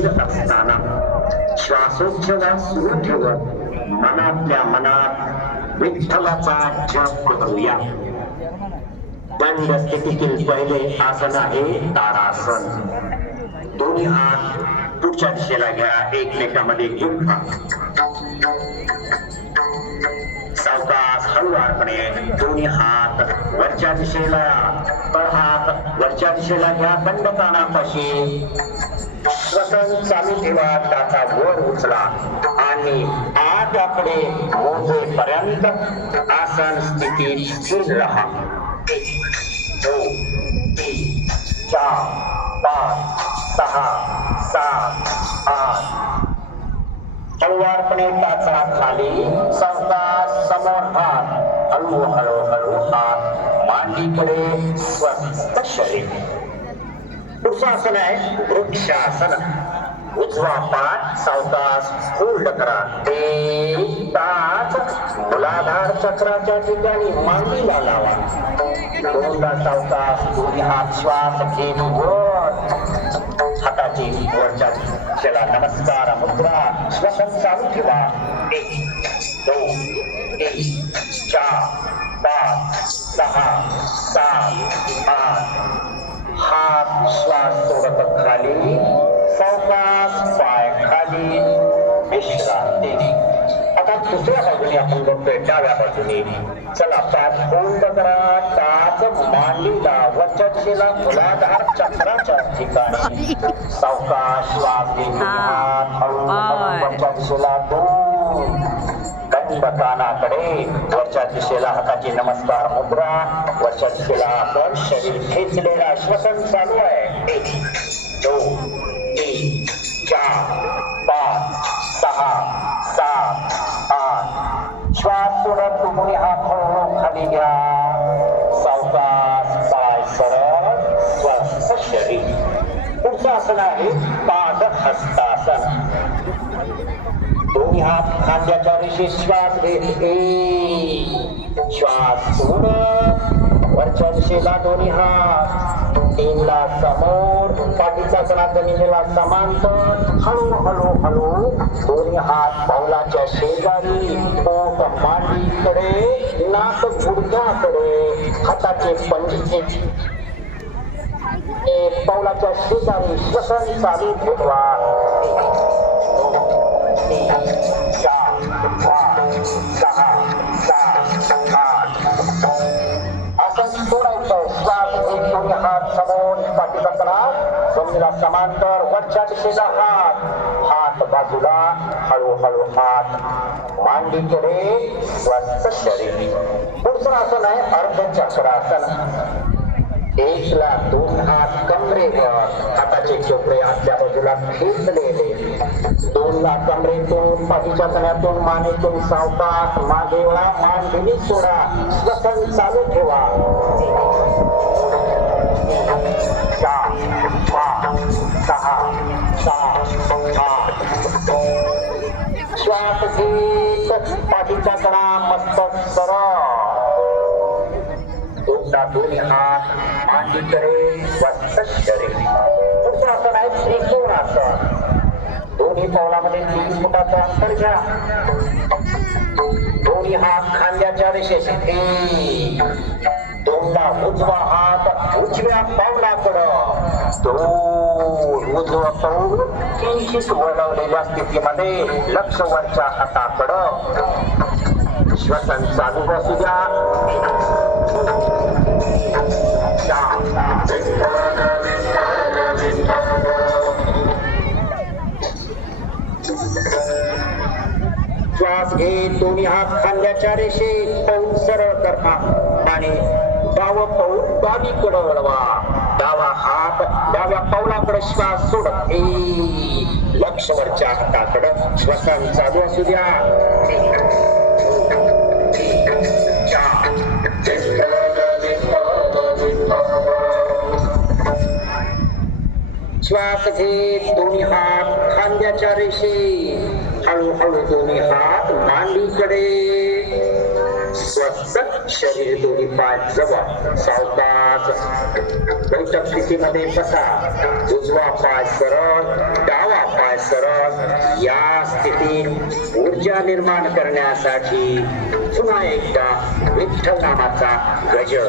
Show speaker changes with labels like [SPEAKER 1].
[SPEAKER 1] शरीर असताना श्वासोच्छवास सुरू ठेवत मनातल्या मनात विठ्ठलाचा जप करूया. दंड स्थितीतील पहिले आसन आहे तारासन. दोन्ही हात पुढच्या दिशेला घ्या एकमेकांमध्ये गुंफा सावकाश हळूवारपणे दोन्ही हात वरच्या दिशेला तळ हात वरच्या दिशेला घ्या दंड कानापाशी श्वसन चालू ठेवा त्याचा वर उचला आणि आठ आकडे मोजेपर्यंत आसन स्थितीत स्थिर राहा. दोन तीन चार पाच सहा सात आठ. हळुवारपणे टाचा खाली सरता समोर हात. हळू हळू हळू हात. मांडीकडे स्वस्त शरीर. पुढचं आसन आहे वृक्षासन. उजवा पाठ सावकाश होल्ड करा. ते मुलाधार चक्राच्या ठिकाणी मांडीला लावा. दोनदा सावकाश दोन्ही हात श्वास घेत वर हाताची वरच्या दिशेला नमस्कार मुद्रा श्वसन चालू ठेवा. एक दोन तीन चार पाच सहा सात आठ हात श्वास सोडत खाली सावकाश पाय खाली विश्रांती. आता दुसऱ्या बाजूने आपण बघतोय डाव्या बाजूने. चला पाच बंद करा. टाच मांडीला वरच्या दिशेला मुलाधार चक्राच्या ठिकाणी. सावकाश श्वास घेऊन हात हळू दोन कानाकडे वरच्या दिशेला हाताची नमस्कार मुद्रा वरच्या दिशेला आपण शरीर खेचलेला श्वसन चालू आहे. एक दोन तीन चार पाच सहा सात आठ. श्वास सोडत तुम्ही हात हळूहळू खाली घ्या. सावकाश पाय सरळ स्वस्थ शरीर. पुढचं आसन आहे पाद हस्तासन. दोन्ही हात खांद्याच्या रेषेत श्वास घे एक श्वास सोडत वरच्या दिशेला दोन्ही हात. तीनला समोर. पाठीचा कणा जमिनीला समांतर हळू हळू हळू. दोन्ही हात पावलाच्या शेजारी. पोट मांडीकडे नाक गुडघ्याकडे. हाताचे पंजे पावलाच्या शेजारी श्वसन चालू ठेवा. घेत समोर पाठीचा कणा जमिनीला समांतर वरच्या दिशेला हात. हात बाजूला हळूहळू हात. मांडीकडे स्वस्थ शरीर. पुढचं आसन आहे अर्धचक्रासन एकला दोन हात कमरेवर हाताचे चोपडे आतल्या बाजूला खेचलेले दोनला कमरेतून पाठीच्या तण्यातून मानेतून सावकाश मागे वळा मान दिली सोडा. श्वसन चालू ठेवा. घेत करा कणा मस्तक सरळ दोनदा दोन्ही हात मांडीकडे स्वस्थ शरीर पुढचं आसन आहे त्रिकोणासन. दोन्ही पावलामध्ये तीन फुटाचं अंतर घ्या. दोन्ही हात खांद्याच्या रेषेत एक दोनदा उजवा हात उजव्या पावलाकडं. दोन उजवं पाऊल किंचित वळवलेल्या स्थितीमध्ये लक्ष वरच्या हाताकडं. श्वसन चालू बसू द्या. श्वास घेत दोन्ही हात खांद्याच्या रेषेत. पाऊल सरळ करा आणि डाव पाऊल डावीकडे वळवा. डावा हात डाव्या पावलाकडे श्वास सोडत. ए लक्ष वरच्या हाताकडे श्वसन चालू असू द्या. श्वास घेत दोन्ही हात खांद्याच्या रेषे हळूहळू दोन्ही हात मांडीकडे. स्वस्थ शरीर दोन्ही पाय जवळ सावकाश बैठक स्थितीमध्ये बसा उजवा पाय सरळ डावा पाय सरळ या स्थितीत ऊर्जा निर्माण करण्यासाठी पुन्हा एकदा विठ्ठल नामाचा गजर